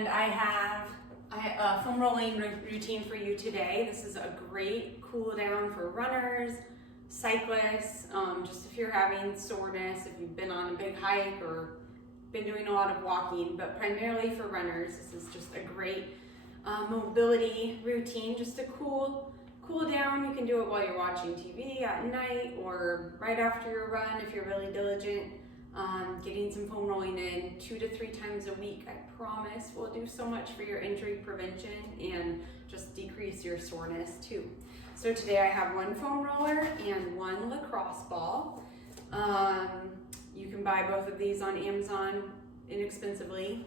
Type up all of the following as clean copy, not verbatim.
and I have a foam rolling routine for you today. This is a great cool down for runners, cyclists, just if you're having soreness, if you've been on a big hike or been doing a lot of walking, but primarily for runners. This is just a great mobility routine, just a cool down. You can do it while you're watching TV at night or right after your run if you're really diligent. Getting some foam rolling in 2 to 3 times a week, I promise, will do so much for your injury prevention and just decrease your soreness too. So today I have 1 foam roller and 1 lacrosse ball. You can buy both of these on Amazon inexpensively.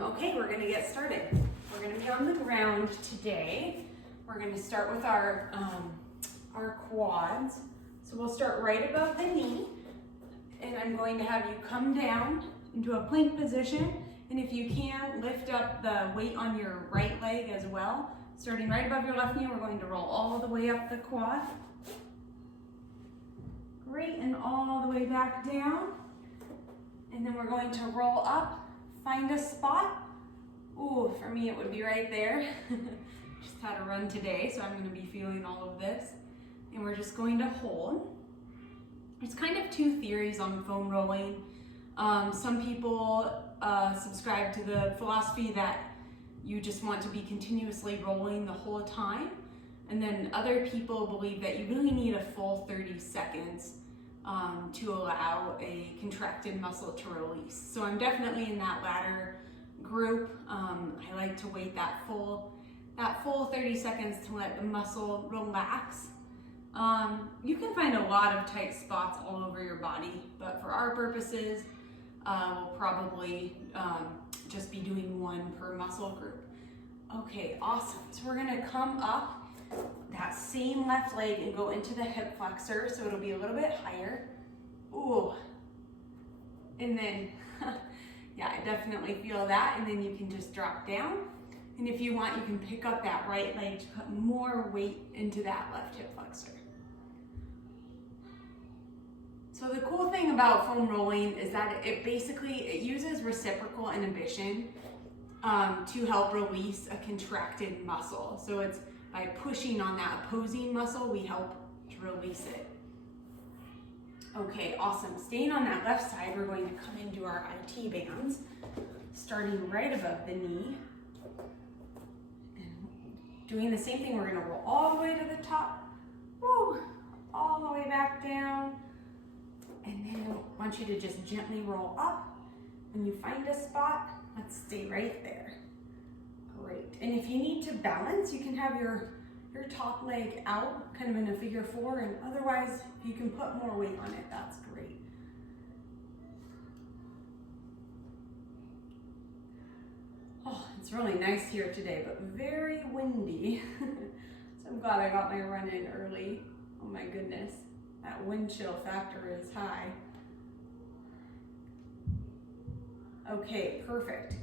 Okay, we're gonna get started. We're gonna be on the ground today. We're gonna start with our quads. So we'll start right above the knee, and I'm going to have you come down into a plank position, and if you can, lift up the weight on your right leg as well. Starting right above your left knee, we're going to roll all the way up the quad. Great, and all the way back down. And then we're going to roll up, find a spot. Ooh, for me it would be right there. Just had a run today, so I'm gonna be feeling all of this. And we're just going to hold. There's kind of 2 theories on foam rolling. Some people subscribe to the philosophy that you just want to be continuously rolling the whole time. And then other people believe that you really need a full 30 seconds to allow a contracted muscle to release. So I'm definitely in that latter group. I like to wait that full 30 seconds to let the muscle relax. You can find a lot of tight spots all over your body, but for our purposes, we'll probably just be doing 1 per muscle group. Okay, awesome. So we're gonna come up that same left leg and go into the hip flexor, so it'll be a little bit higher. Ooh, and then, yeah, I definitely feel that, and then you can just drop down. And if you want, you can pick up that right leg to put more weight into that left hip flexor. So the cool thing about foam rolling is that it uses reciprocal inhibition to help release a contracted muscle. So it's by pushing on that opposing muscle, we help to release it. Okay, awesome. Staying on that left side, we're going to come into our IT bands, starting right above the knee. And doing the same thing, we're gonna roll all the way to the top, woo, all the way back down. And then I want you to just gently roll up. When you find a spot, let's stay right there. Great. And if you need to balance, you can have your top leg out, kind of in a figure 4, and otherwise, if you can put more weight on it, that's great. Oh, it's really nice here today, but very windy. So I'm glad I got my run in early. Oh my goodness. That wind chill factor is high. Okay, perfect.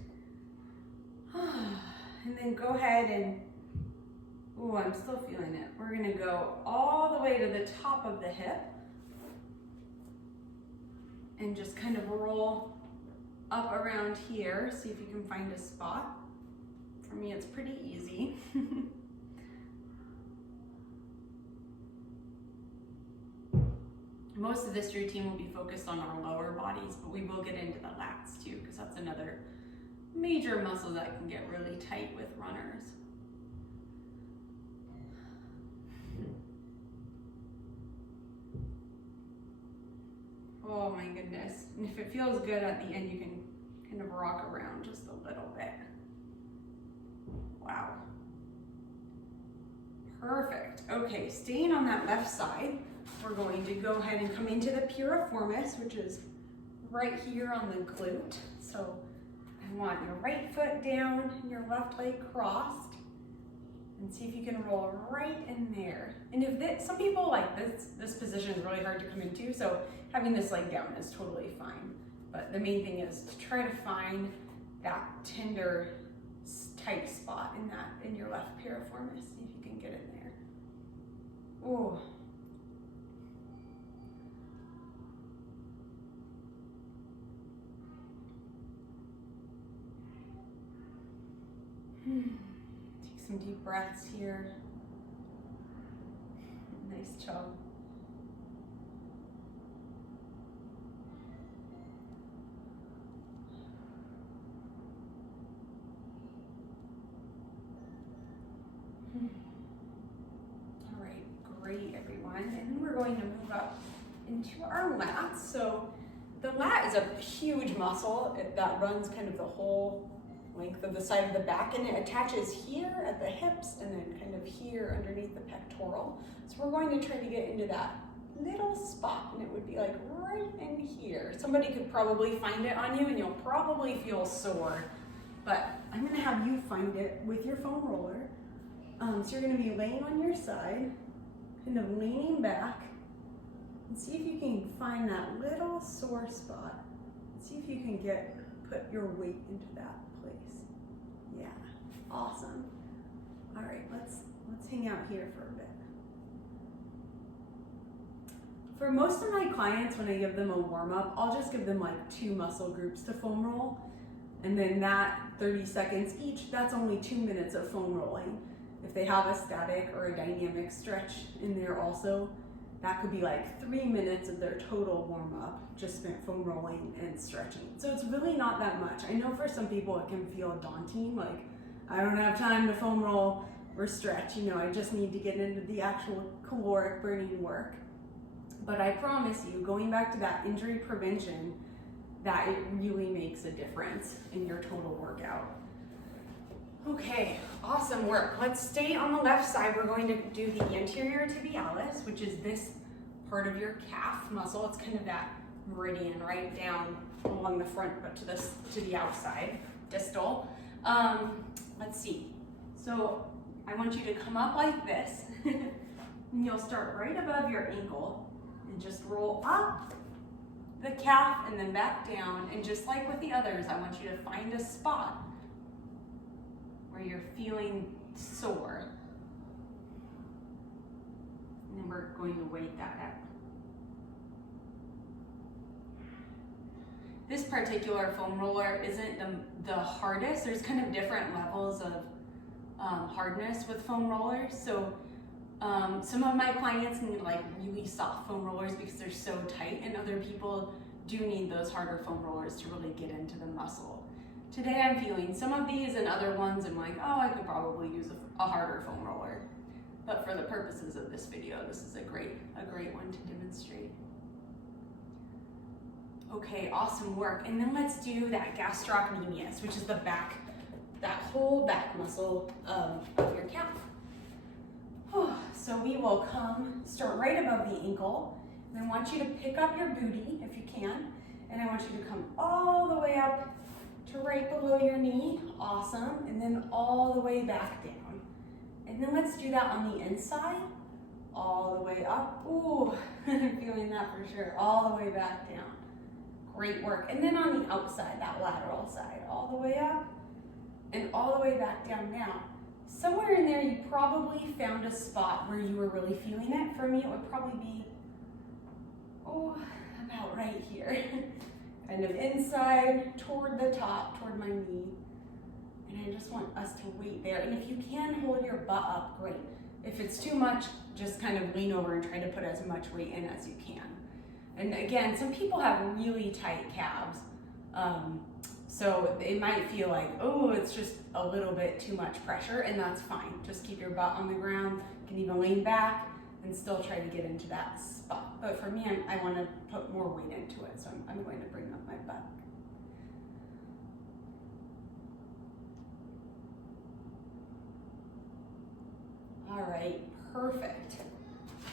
And then go ahead and, ooh, I'm still feeling it. We're gonna go all the way to the top of the hip and just kind of roll up around here. See if you can find a spot. For me, it's pretty easy. Most of this routine will be focused on our lower bodies, but we will get into the lats too, because that's another major muscle that can get really tight with runners. Oh my goodness. And if it feels good at the end, you can kind of rock around just a little bit. Wow. Perfect. Okay, staying on that left side, we're going to go ahead and come into the Piriformis, which is right here on the glute. So I want your right foot down and your left leg crossed, and see if you can roll right in there. And if some people like this position is really hard to come into, so having this leg down is totally fine. But the main thing is to try to find that tender, tight spot in your left piriformis. See if you can get in there. Ooh. Take some deep breaths here. Nice job. All right, great everyone. And then we're going to move up into our lats. So the lat is a huge muscle that runs kind of the whole length of the side of the back, and it attaches here at the hips and then kind of here underneath the pectoral. So we're going to try to get into that little spot, and it would be like right in here. Somebody could probably find it on you and you'll probably feel sore, but I'm gonna have you find it with your foam roller. So you're gonna be laying on your side, kind of leaning back, and see if you can find that little sore spot. See if you can put your weight into that place. Yeah, awesome. All right, let's hang out here for a bit. For most of my clients, when I give them a warm-up, I'll just give them like 2 muscle groups to foam roll, and then that 30 seconds each, that's only 2 minutes of foam rolling. If they have a static or a dynamic stretch in there also, that could be like 3 minutes of their total warm-up, just spent foam rolling and stretching. So it's really not that much. I know for some people it can feel daunting, like I don't have time to foam roll or stretch, you know, I just need to get into the actual caloric burning work. But I promise you, going back to that injury prevention, that it really makes a difference in your total workout. Okay, awesome work. Let's stay on the left side. We're going to do the anterior tibialis, which is this part of your calf muscle. It's kind of that meridian right down along the front, but to the outside, distal. Let's see. So I want you to come up like this, and you'll start right above your ankle and just roll up the calf and then back down. And just like with the others, I want you to find a spot where you're feeling sore. And then we're going to weight that up. This particular foam roller isn't the hardest. There's kind of different levels of hardness with foam rollers. So some of my clients need like really soft foam rollers because they're so tight, and other people do need those harder foam rollers to really get into the muscle. Today I'm feeling some of these, and other ones I'm like, oh, I could probably use a harder foam roller. But for the purposes of this video, this is a great one to demonstrate. Okay, awesome work. And then let's do that gastrocnemius, which is the back, that whole back muscle of your calf. So we will start right above the ankle, and I want you to pick up your booty if you can, and I want you to come all the way up to right below your knee. Awesome. And then all the way back down. And then let's do that on the inside, all the way up. Ooh, I'm feeling that for sure. All the way back down. Great work. And then on the outside, that lateral side, all the way up and all the way back down. Now, somewhere in there, you probably found a spot where you were really feeling it. For me, it would probably be, about right here. Kind of inside, toward the top, toward my knee. And I just want us to wait there. And if you can hold your butt up, great. If it's too much, just kind of lean over and try to put as much weight in as you can. And again, some people have really tight calves. So it might feel like, oh, it's just a little bit too much pressure, and that's fine. Just keep your butt on the ground. You can even lean back and still try to get into that spot. But for me, I want to put more weight into it, so I'm going to bring up my butt. All right, perfect.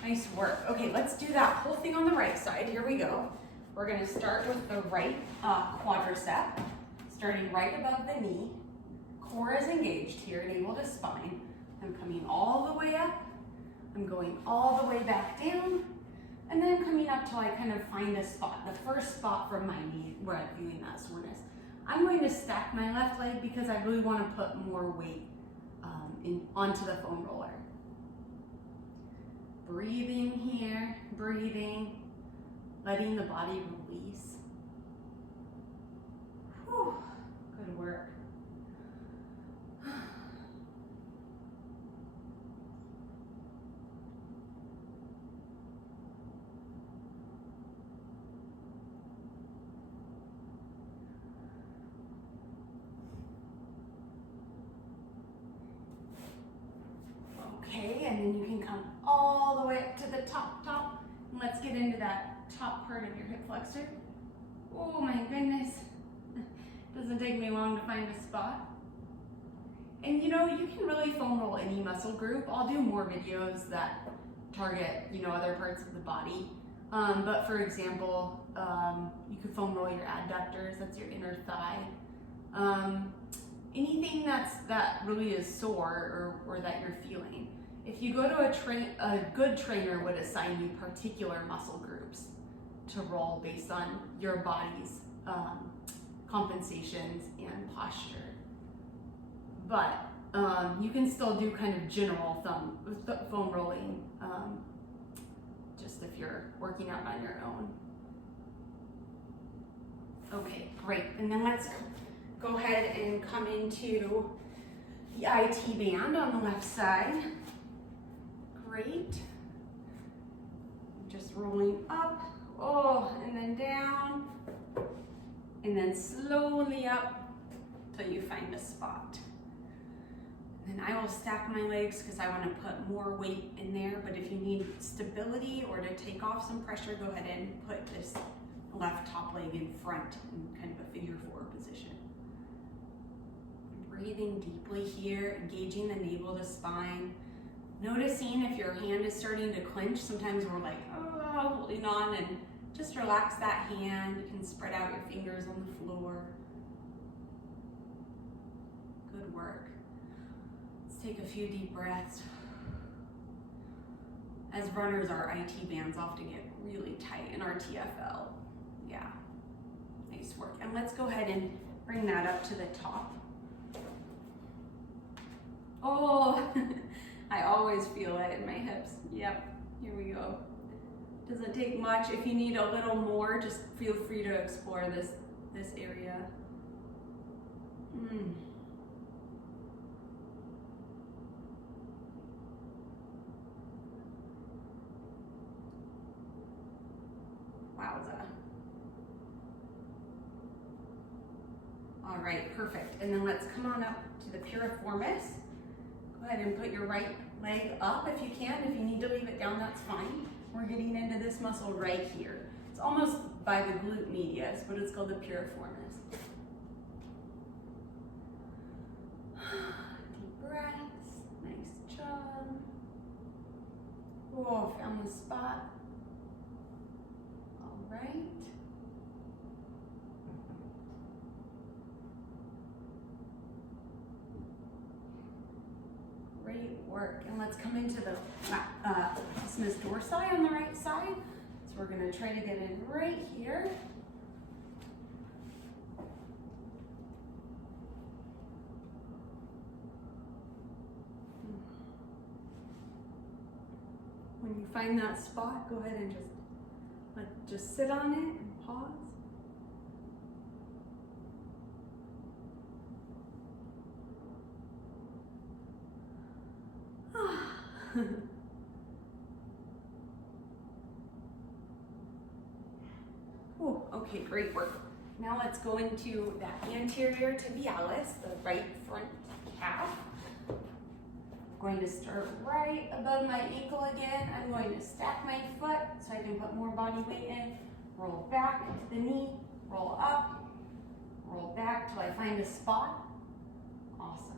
Nice work. Okay, let's do that whole thing on the right side. Here we go. We're going to start with the right quadricep, starting right above the knee. Core is engaged here, navel to spine. I'm coming all the way up. I'm going all the way back down. And then I'm coming up till I kind of find a spot, the first spot from my knee where I'm feeling that soreness. I'm going to stack my left leg because I really want to put more weight onto the foam roller. Breathing here, breathing, letting the body release. Whew, good work. top. And let's get into that top part of your hip flexor. Oh my goodness. Doesn't take me long to find a spot. And you know, you can really foam roll any muscle group. I'll do more videos that target, you know, other parts of the body. But for example, you could foam roll your adductors, that's your inner thigh. Anything that really is sore or that you're feeling. If you go to a good trainer would assign you particular muscle groups to roll based on your body's compensations and posture. But you can still do kind of general foam rolling, just if you're working out on your own. Okay, great. And then let's go ahead and come into the IT band on the left side. Great. Just rolling up, and then down, and then slowly up till you find a spot. Then I will stack my legs because I want to put more weight in there, but if you need stability or to take off some pressure, go ahead and put this left top leg in front in kind of a figure 4 position. Breathing deeply here, engaging the navel to spine. Noticing if your hand is starting to clench. Sometimes we're like, holding on, and just relax that hand. You can spread out your fingers on the floor. Good work. Take a few deep breaths. As runners, our IT bands often get really tight in our TFL. Yeah, nice work. And let's go ahead and bring that up to the top. I always feel it in my hips. Yep, here we go. Doesn't take much. If you need a little more, just feel free to explore this area. Wowza. All right, perfect. And then let's come on up to the Piriformis. Go ahead and put your right leg up if you can. If you need to leave it down, that's fine. We're getting into this muscle right here. It's almost by the glute medius, but it's called the Piriformis. Deep breaths. Nice job. Found the spot. All right. Great work. And let's come into the isthmus dorsi on the right side. So we're going to try to get in right here. When you find that spot, go ahead and just sit on it and pause. Okay, great work. Now let's go into that anterior tibialis, the right front calf. I'm going to start right above my ankle again. I'm going to stack my foot so I can put more body weight in. Roll back into the knee, roll up, roll back till I find a spot. Awesome.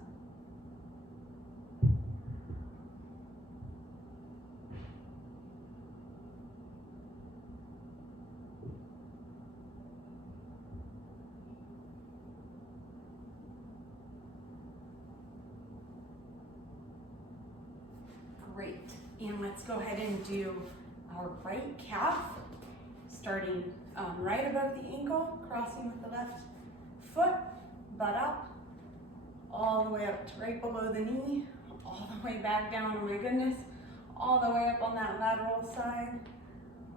Great, and let's go ahead and do our right calf, starting right above the ankle, crossing with the left foot, butt up, all the way up to right below the knee, all the way back down, oh my goodness, all the way up on that lateral side,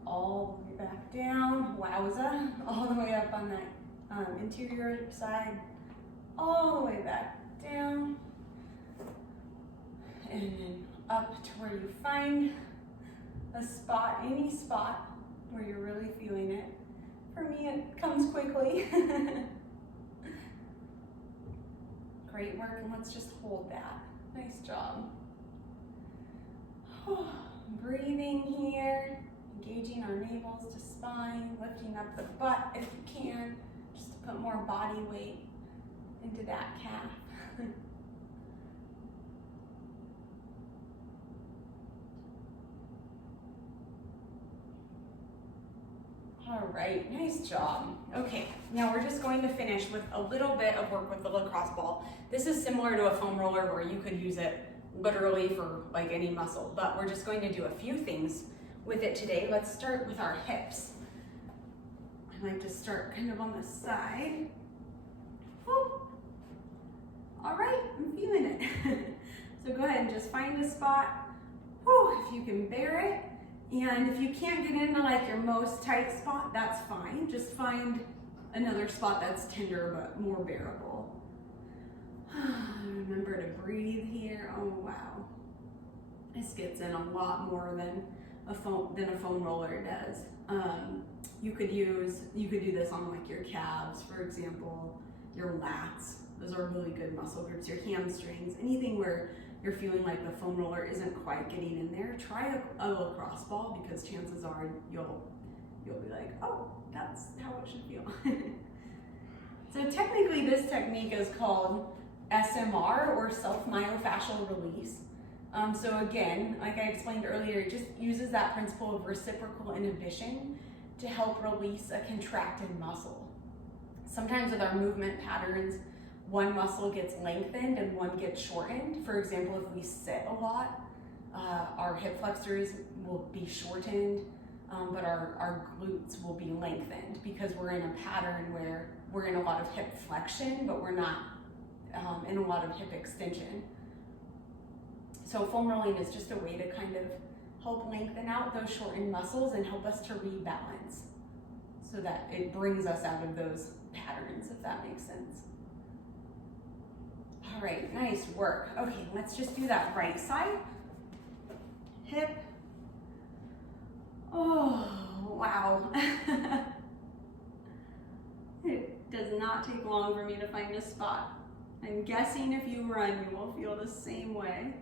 all the way back down, wowza, all the way up on that interior side, all the way back down, and then up to where you find a spot, any spot where you're really feeling it. For me, it comes quickly. Great work, and let's just hold that. Nice job. Breathing here, engaging our navels to spine, lifting up the butt if you can, just to put more body weight into that calf. All right, nice job. Okay, now we're just going to finish with a little bit of work with the lacrosse ball. This is similar to a foam roller where you could use it literally for like any muscle, but we're just going to do a few things with it today. Let's start with our hips. I like to start kind of on the side. Woo. All right, I'm feeling it. So go ahead and just find a spot, if you can bear it. And if you can't get into like your most tight spot, that's fine. Just find another spot that's tender but more bearable. Remember to breathe here. Oh wow. This gets in a lot more than a foam roller does. You could do this on like your calves, for example, your lats. Those are really good muscle groups, your hamstrings, anything where you're feeling like the foam roller isn't quite getting in there. Try a lacrosse ball, because chances are you'll be like, oh, that's how it should feel. So technically this technique is called SMR, or self-myofascial release. So again, like I explained earlier, it just uses that principle of reciprocal inhibition to help release a contracted muscle. Sometimes with our movement patterns, one muscle gets lengthened and one gets shortened. For example, if we sit a lot, our hip flexors will be shortened, but our glutes will be lengthened, because we're in a pattern where we're in a lot of hip flexion, but we're not in a lot of hip extension. So foam rolling is just a way to kind of help lengthen out those shortened muscles and help us to rebalance, so that it brings us out of those patterns, if that makes sense. All right, nice work. Okay, let's just do that right side. Hip. Oh, wow. It does not take long for me to find a spot. I'm guessing if you run, you will feel the same way.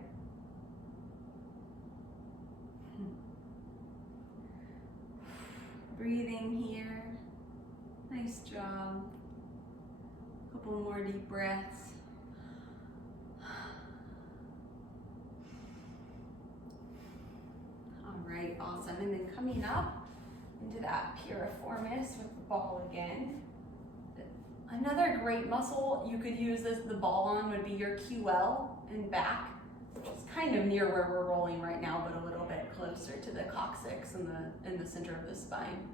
Breathing here. Nice job. A couple more deep breaths. All right, awesome. And then coming up into that piriformis with the ball again. Another great muscle you could use the ball on would be your QL and back, which is kind of near where we're rolling right now, but a little bit closer to the coccyx and the center of the spine.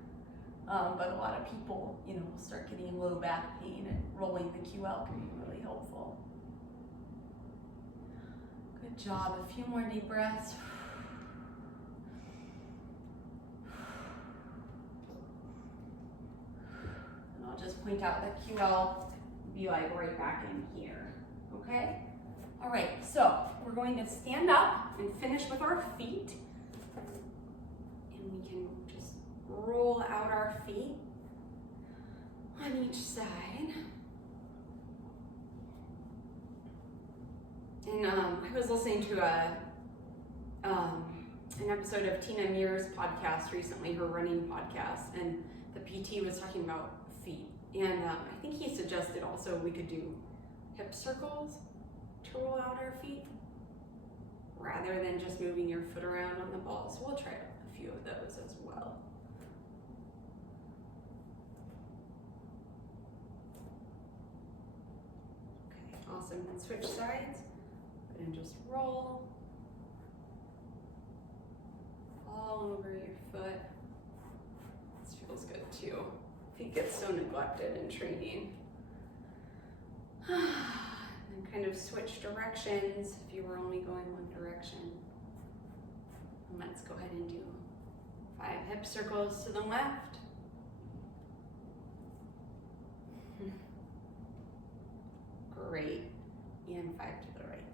But a lot of people, will start getting low back pain, and rolling the QL can be really helpful. Good job. A few more deep breaths. I'll just point out that QL be like right back in here, okay? All right, so we're going to stand up and finish with our feet. And we can just roll out our feet on each side. And I was listening to an episode of Tina Mears' podcast recently, her running podcast, and the PT was talking about feet. And I think he suggested also we could do hip circles to roll out our feet, rather than just moving your foot around on the ball. So we'll try a few of those as well. Okay, awesome. Then switch sides and just roll all over your foot. This feels good too. Feet get so neglected in training. And kind of switch directions if you were only going one direction. And let's go ahead and do 5 hip circles to the left. Great. And 5 to the right.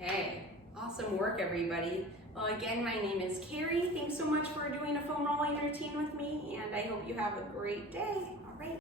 Okay, awesome work, everybody. Well, again, my name is Cari. Thanks so much for doing a foam rolling routine with me, and I hope you have a great day.